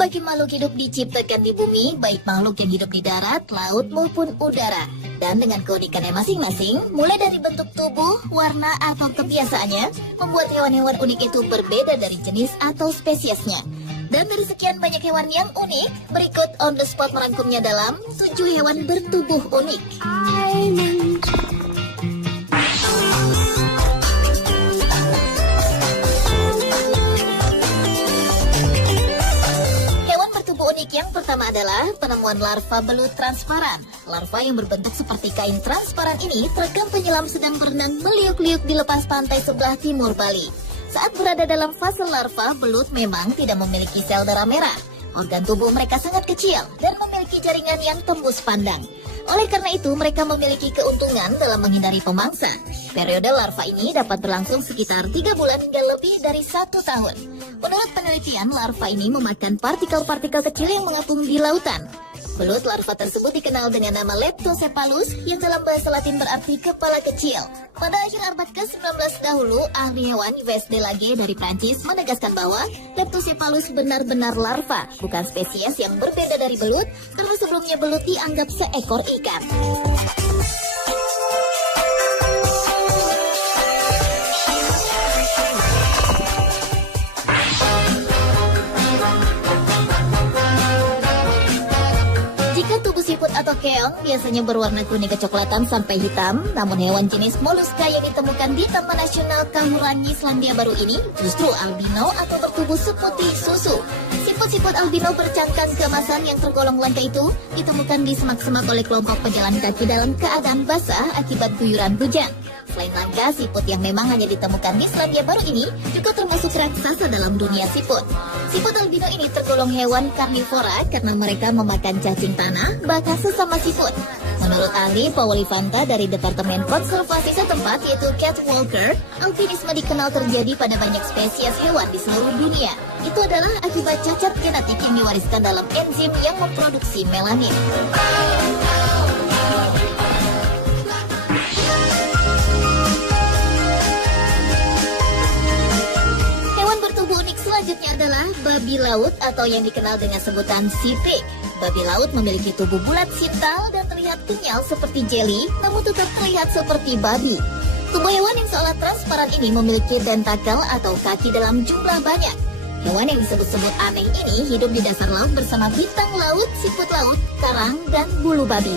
Berbagai makhluk hidup diciptakan di bumi, baik makhluk yang hidup di darat, laut maupun udara. Dan dengan keunikannya masing-masing, mulai dari bentuk tubuh, warna atau kebiasaannya, membuat hewan-hewan unik itu berbeda dari jenis atau spesiesnya. Dan dari sekian banyak hewan yang unik, berikut On The Spot merangkumnya dalam 7 hewan bertubuh unik. Unik yang pertama adalah penemuan larva belut transparan. Larva yang berbentuk seperti kain transparan ini terekam penyelam sedang berenang meliuk-liuk di lepas pantai sebelah timur Bali. Saat berada dalam fase larva, belut memang tidak memiliki sel darah merah. Organ tubuh mereka sangat kecil dan memiliki jaringan yang tembus pandang. Oleh karena itu, mereka memiliki keuntungan dalam menghindari pemangsa. Periode larva ini dapat berlangsung sekitar 3 bulan hingga lebih dari 1 tahun. Menurut penelitian, larva ini memakan partikel-partikel kecil yang mengapung di lautan. Belut larva tersebut dikenal dengan nama Leptocephalus yang dalam bahasa Latin berarti kepala kecil. Pada akhir abad ke-19 dahulu, ahli hewan Yves Delage dari Prancis menegaskan bahwa Leptocephalus benar-benar larva, bukan spesies yang berbeda dari belut, karena sebelumnya belut dianggap seekor ikan. Siput atau keong biasanya berwarna kuning kecoklatan sampai hitam, namun hewan jenis moluska yang ditemukan di Taman Nasional Kahurangi Selandia Baru ini justru albino atau bertubuh seputih susu. Siput-siput albino bercangkang keemasan yang tergolong langka itu ditemukan di semak-semak oleh kelompok pejalan kaki dalam keadaan basah akibat guyuran hujan. Selain langka, siput yang memang hanya ditemukan di Selandia Baru ini juga termasuk raksasa dalam dunia siput. Siput albino ini tergolong hewan karnivora karena mereka memakan cacing tanah, bahkan sesama siput. Menurut ahli Pauli Fanta dari Departemen Konservasi setempat yaitu Cat Walker, albinisme dikenal terjadi pada banyak spesies hewan di seluruh dunia. Itu adalah akibat cacat genetik yang diwariskan dalam enzim yang memproduksi melanin. Selanjutnya adalah babi laut atau yang dikenal dengan sebutan sea pig. Babi laut memiliki tubuh bulat sintal dan terlihat kenyal seperti jelly, namun tetap terlihat seperti babi. Tubuh hewan yang seolah transparan ini memiliki tentakel atau kaki dalam jumlah banyak. Hewan yang disebut-sebut aneh ini hidup di dasar laut bersama bintang laut, siput laut, karang, dan bulu babi.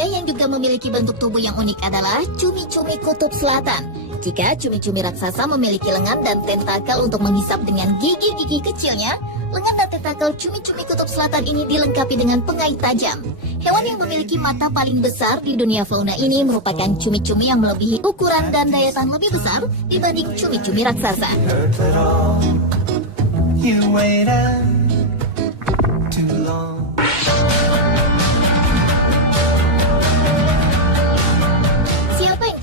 Yang juga memiliki bentuk tubuh yang unik adalah cumi-cumi kutub selatan. Jika cumi-cumi raksasa memiliki lengan dan tentakel untuk menghisap dengan gigi-gigi kecilnya, lengan dan tentakel cumi-cumi kutub selatan ini dilengkapi dengan pengait tajam. Hewan yang memiliki mata paling besar di dunia fauna ini merupakan cumi-cumi yang melebihi ukuran dan daya tahan lebih besar dibanding cumi-cumi raksasa.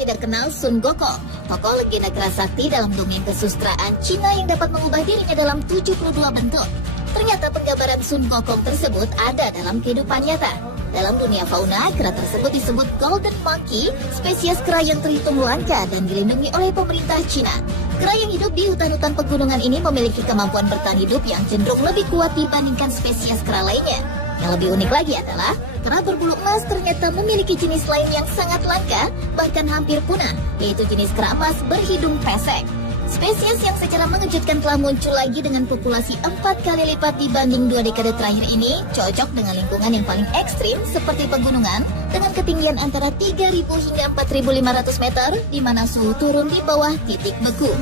Tidak kenal Sun Gokong, tokoh legenda keras sakti dalam domain kesustraan Cina yang dapat mengubah dirinya dalam 72 bentuk. Ternyata penggambaran Sun Gokong tersebut ada dalam kehidupan nyata. Dalam dunia fauna, kera tersebut disebut Golden Monkey, spesies kera yang terhitung langka dan dilindungi oleh pemerintah Cina. Kera yang hidup di hutan-hutan pegunungan ini memiliki kemampuan bertahan hidup yang cenderung lebih kuat dibandingkan spesies kera lainnya. Yang lebih unik lagi adalah, kera berbulu emas ternyata memiliki jenis lain yang sangat langka, bahkan hampir punah, yaitu jenis kera emas berhidung pesek. Spesies yang secara mengejutkan telah muncul lagi dengan populasi 4 kali lipat dibanding 2 dekade terakhir ini, cocok dengan lingkungan yang paling ekstrim seperti pegunungan, dengan ketinggian antara 3.000 hingga 4.500 meter, di mana suhu turun di bawah titik beku.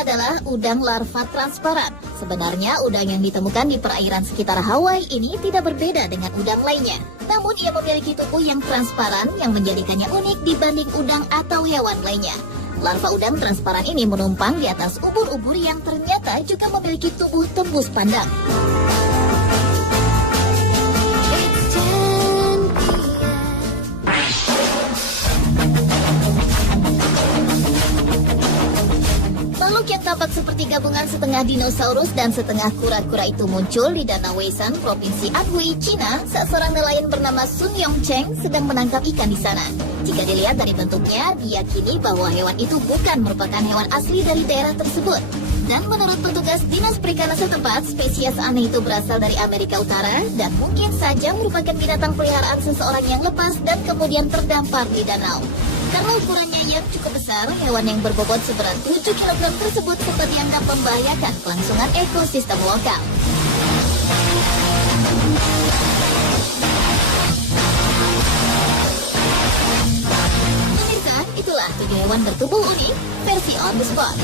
Adalah udang larva transparan. Sebenarnya udang yang ditemukan di perairan sekitar Hawaii ini tidak berbeda dengan udang lainnya. Namun ia memiliki tubuh yang transparan yang menjadikannya unik dibanding udang atau hewan lainnya. Larva udang transparan ini menumpang di atas ubur-ubur yang ternyata juga memiliki tubuh tembus pandang. seperti gabungan setengah dinosaurus dan setengah kura-kura itu muncul di Danau Weisan, Provinsi Anhui, Cina, saat seorang nelayan bernama Sun Yongcheng sedang menangkap ikan di sana. Jika dilihat dari bentuknya, diyakini bahwa hewan itu bukan merupakan hewan asli dari daerah tersebut. Dan menurut petugas Dinas Perikanan setempat, spesies aneh itu berasal dari Amerika Utara dan mungkin saja merupakan binatang peliharaan seseorang yang lepas dan kemudian terdampar di danau. Karena ukurannya yang cukup besar, hewan yang berbobot seberat 7 kg tersebut sempat dianggap membahayakan kelangsungan ekosistem lokal. Pemirsa, itulah 7 hewan bertubuh unik versi on the spot.